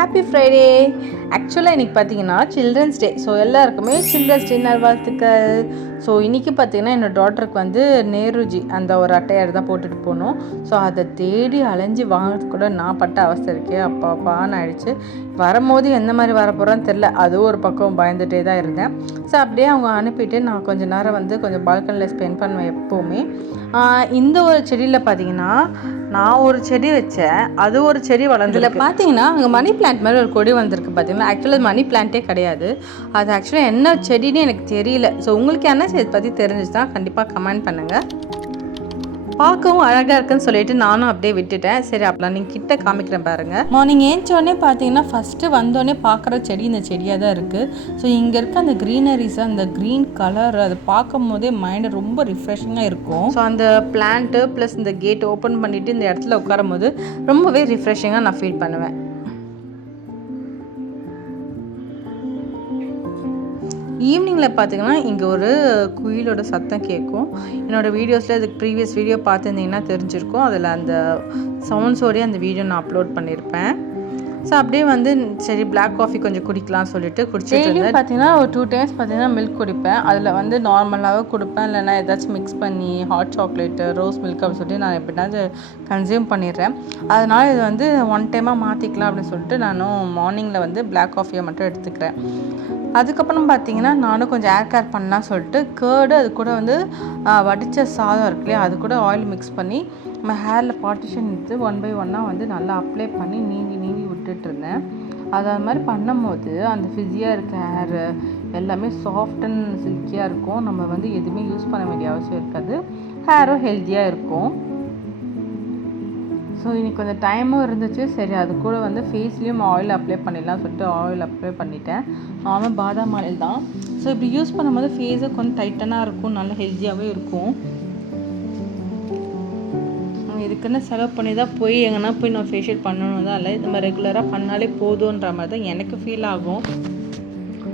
Happy Friday. ஆக்சுவலாக இன்றைக்கி பார்த்தீங்கன்னா சில்ட்ரன்ஸ் டே. ஸோ எல்லாருக்குமே சில்ட்ரன்ஸ் டே நல்வாழ்த்துக்கள். ஸோ இன்றைக்கி பார்த்தீங்கன்னா என்னோடய டாட்டருக்கு வந்து நேருஜி அந்த ஒரு அட்டையாடு தான் போட்டுட்டு போகணும். ஸோ அதை தேடி அலைஞ்சி வாங்கிறதுக்கு கூட நான் பட்ட அவஸ்தை இருக்கே அப்பான்னு ஆயிடுச்சு. வரும்போது எந்த மாதிரி வரப்போகிறான்னு தெரில, அதுவும் ஒரு பக்கம் பயந்துகிட்டே தான் இருந்தேன். ஸோ அப்படியே அவங்க அனுப்பிட்டு நான் கொஞ்சம் நேரம் வந்து கொஞ்சம் பால்கனியில் ஸ்பெண்ட் பண்ணுவேன் எப்போவுமே. இந்த ஒரு செடியில் பார்த்தீங்கன்னா நான் ஒரு செடி வச்சேன், அது ஒரு செடி வளர்ந்துல பார்த்தீங்கன்னா அங்கே மணி பிளான்ட் மாதிரி ஒரு கொடி வந்திருக்கு பார்த்தீங்கன்னா. ஆக்சுவலாக மணி பிளான்ட்டே கிடையாது, அது ஆக்சுவலாக என்ன செடின்னு எனக்கு தெரியல. ஸோ உங்களுக்கு என்ன செடி பற்றி தெரிஞ்சுச்சுன்னா கண்டிப்பாக கமெண்ட் பண்ணுங்கள். பார்க்கவும் அழகாக இருக்குன்னு சொல்லிட்டு நானும் அப்படியே விட்டுட்டேன். சரி அப்படிலாம் நீங்கள் கிட்ட காமிக்கிறேன் பாருங்கள். மார்னிங் ஏஞ்சோடனே பார்த்தீங்கன்னா ஃபஸ்ட்டு வந்தோடனே பார்க்குற செடி இந்த செடியாக தான் இருக்குது. ஸோ இங்கே இருக்க அந்த க்ரீனரிஸ், அந்த க்ரீன் கலர், அதை பார்க்கும் போதே மைண்டு ரொம்ப ரிஃப்ரெஷிங்காக இருக்கும். ஸோ அந்த பிளான்ட்டு ப்ளஸ் இந்த கேட் ஓப்பன் பண்ணிவிட்டு இந்த இடத்துல உட்காரும் போது ரொம்பவே ரிஃப்ரெஷிங்காக நான் ஃபீல் பண்ணுவேன். ஈவினிங்கில் பார்த்தீங்கன்னா இங்கே ஒரு குயிலோட சத்தம் கேட்கும். என்னோடய வீடியோஸில் அதுக்கு ப்ரீவியஸ் வீடியோ பார்த்துருந்தீங்கன்னா தெரிஞ்சிருக்கும். அதில் அந்த சவுண்ட்ஸோடய அந்த வீடியோ நான் அப்லோட் பண்ணியிருப்பேன். ஸோ அப்படியே வந்து சரி பிளாக் காஃபி கொஞ்சம் குடிக்கலாம்னு சொல்லிட்டு குடிச்சிட்டு இருந்தேன். பார்த்தீங்கன்னா ஒரு 2 டைம்ஸ் பார்த்தீங்கன்னா மில்க் குடிப்பேன். அதில் வந்து நார்மலாகவே கொடுப்பேன், இல்லைனா ஏதாச்சும் மிக்ஸ் பண்ணி ஹாட் சாக்லேட்டு, ரோஸ் மில்க் அப்படின்னு சொல்லிட்டு நான் எப்படினாவது கன்சியூம் பண்ணிடுறேன். அதனால் இது வந்து 1 டைமாக மாற்றிக்கலாம் அப்படின்னு சொல்லிட்டு நானும் மார்னிங்கில் வந்து பிளாக் காஃபியை மட்டும் எடுத்துக்கிறேன். அதுக்கப்புறம் பார்த்தீங்கன்னா நானும் கொஞ்சம் ஏர் கேர் பண்ணலாம் சொல்லிட்டு கேர்டு, அது கூட வந்து வடித்த சாதம் இருக்கு இல்லையா, அது கூட ஆயில் மிக்ஸ் பண்ணி நம்ம ஹேரில் பார்ட்டிஷன் எடுத்து 1 by 1 வந்து நல்லா அப்ளை பண்ணி நீவி விட்டுட்டுருந்தேன். அது மாதிரி பண்ணும்போது அந்த ஃபிஸியாக இருக்க ஹேரு எல்லாமே சாஃப்ட் அண்ட் சில்கியாக இருக்கும். நம்ம வந்து எதுவுமே யூஸ் பண்ண வேண்டிய அவசியம் இருக்காது, ஹேரும் ஹெல்த்தியாக இருக்கும். ஸோ இன்றைக்கி கொஞ்சம் டைமும் இருந்துச்சு. சரி அது கூட வந்து ஃபேஸ்லேயும் ஆயில் அப்ளை பண்ணிடலாம் சொல்லிட்டு ஆயில் அப்ளை பண்ணிட்டேன். நானும் பாதாம் ஆயில் தான். ஸோ இப்படி யூஸ் பண்ணும்போது ஃபேஸை கொஞ்சம் டைட்டனாக இருக்கும், நல்லா ஹெல்த்தியாகவே இருக்கும். இதுக்குன்னு செலவு பண்ணி தான் போய் எங்கன்னா போய் நான் ஃபேஷியல் பண்ணணும் தான் இல்லை, நம்ம ரெகுலராக பண்ணாலே போதுன்ற மாதிரி தான் எனக்கு ஃபீல் ஆகும்.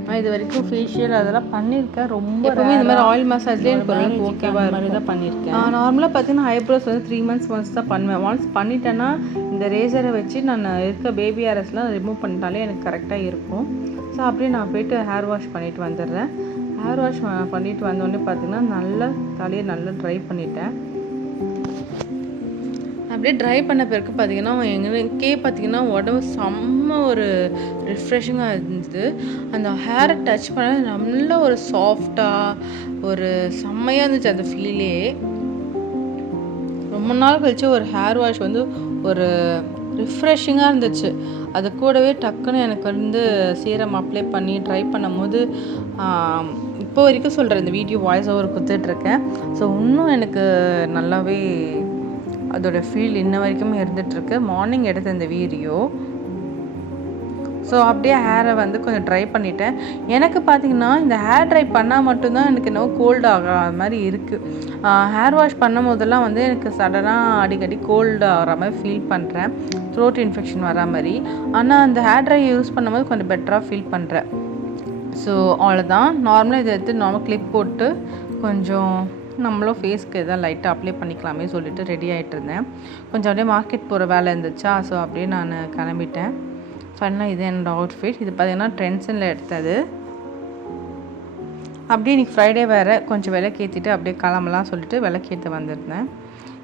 நான் இது வரைக்கும் ஃபேஷியல் அதெல்லாம் பண்ணியிருக்கேன். ரொம்ப எப்பவுமே இந்த மாதிரி ஆயில் மசாஜ்லேயே எனக்கு ஓரளவுக்கு ஓகேவாக மாதிரி தான் பண்ணியிருக்கேன். நார்மலாக பார்த்தீங்கன்னா ஐப்ரோஸ் வந்து 3 months ஒன்ஸ் தான் பண்ணுவேன். ஒன்ஸ் பண்ணிட்டேன்னா இந்த ரேசரை வச்சு நான் இருக்க பேபி ஹேர்ஸ்லாம் ரிமூவ் பண்ணிட்டாலே எனக்கு கரெக்டாக இருக்கும். ஸோ அப்படியே நான் போய்ட்டு ஹேர் வாஷ் பண்ணிவிட்டு வந்துடுறேன். ஹேர் வாஷ் பண்ணிவிட்டு வந்தோடனே பார்த்தீங்கன்னா நல்லா தலையை நல்லா ட்ரை பண்ணிட்டேன். அப்படியே ட்ரை பண்ண பிறகு பார்த்திங்கன்னா எங்களுக்கே பார்த்திங்கன்னா உடம்பு செம்ம ஒரு ரிஃப்ரெஷிங்காக இருந்தது. அந்த ஹேரை டச் பண்ண நல்ல ஒரு சாஃப்டாக ஒரு செம்மையாக இருந்துச்சு அந்த ஃபீலே. ரொம்ப நாள் கழிச்சு ஒரு ஹேர் வாஷ் வந்து ஒரு ரிஃப்ரெஷிங்காக இருந்துச்சு. அது கூடவே டக்குன்னு எனக்கு வந்து சீரம் அப்ளை பண்ணி ட்ரை பண்ணும் போது இப்போ வரைக்கும் சொல்கிறேன், இந்த வீடியோ வாய்ஸ் ஓவர் கொடுத்துட்ருக்கேன். ஸோ இன்னும் எனக்கு நல்லாவே அதோட ஃபீல் இன்ன வரைக்குமே இருந்துகிட்ருக்கு. மார்னிங் எடுத்த இந்த வீடியோ. ஸோ அப்படியே ஹேரை வந்து கொஞ்சம் ட்ரை பண்ணிட்டேன். எனக்கு பார்த்திங்கன்னா இந்த ஹேர் ட்ரை பண்ணால் மட்டும்தான் எனக்கு என்னவோ கோல்டு ஆகிற மாதிரி இருக்குது. ஹேர் வாஷ் பண்ணும் போதெல்லாம் வந்து எனக்கு சடனாக அடிக்கடி கோல்டு ஆகிற மாதிரி ஃபீல் பண்ணுறேன், த்ரோட் இன்ஃபெக்ஷன் வர மாதிரி. ஆனால் அந்த ஹேர் ட்ரை யூஸ் பண்ணும்போது கொஞ்சம் பெட்டராக ஃபீல் பண்ணுறேன். ஸோ அவ்வளோதான். நார்மலாக இதை எடுத்து நார்மல் கிளிப் போட்டு கொஞ்சம் நம்மளும் ஃபேஸ்க்கு எதாவது லைட்டாக அப்ளை பண்ணிக்கலாமே சொல்லிட்டு ரெடி ஆகிட்டு இருந்தேன். கொஞ்சம் அப்படியே மார்க்கெட் போகிற வேலை இருந்துச்சா, ஸோ அப்படியே நான் கிளம்பிட்டேன். ஃபைனலாக இது என்னோடய அவுட்ஃபிட். இது பார்த்திங்கன்னா ட்ரெண்ட்ஸில் எடுத்தது. அப்படியே இன்றைக்கி ஃப்ரைடே வேறு, கொஞ்சம் விளக்கேற்றிட்டு அப்படியே கிளம்பலாம் சொல்லிட்டு விளக்கேற்ற வந்திருந்தேன்.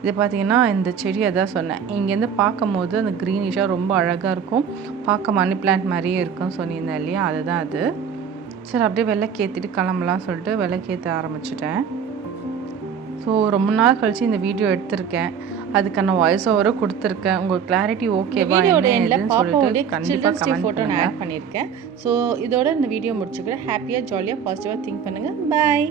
இது பார்த்திங்கன்னா இந்த செடியை தான் சொன்னேன், இங்கேருந்து பார்க்கும் போது அந்த க்ரீனிஷாக ரொம்ப அழகாக இருக்கும், பார்க்க மணி பிளான்ட் மாதிரியே இருக்கும்னு சொன்னியிருந்தேன் இல்லையா, அதுதான் அது. சரி அப்படியே விளக்கேற்றிட்டு கிளம்பலாம் சொல்லிட்டு விளக்கேற்ற ஆரம்பிச்சிட்டேன். ஸோ ரொம்ப நாள் கழிச்சு இந்த வீடியோ எடுத்திருக்கேன், அதுக்கான வாய்ஸ் ஓவரும் கொடுத்துருக்கேன். உங்களுக்கு கிளாரிட்டி ஓகேவா என்னன்னு சொல்லிட்டு கண்டிப்பாக கமெண்ட் ஃபோட்டோ நான் ஆட் பண்ணியிருக்கேன். ஸோ இதோட இந்த வீடியோ முடிச்சுக்கிறேன். ஹாப்பியாக ஜாலியாக பாசிட்டிவாக திங்க் பண்ணுங்கள். பாய்.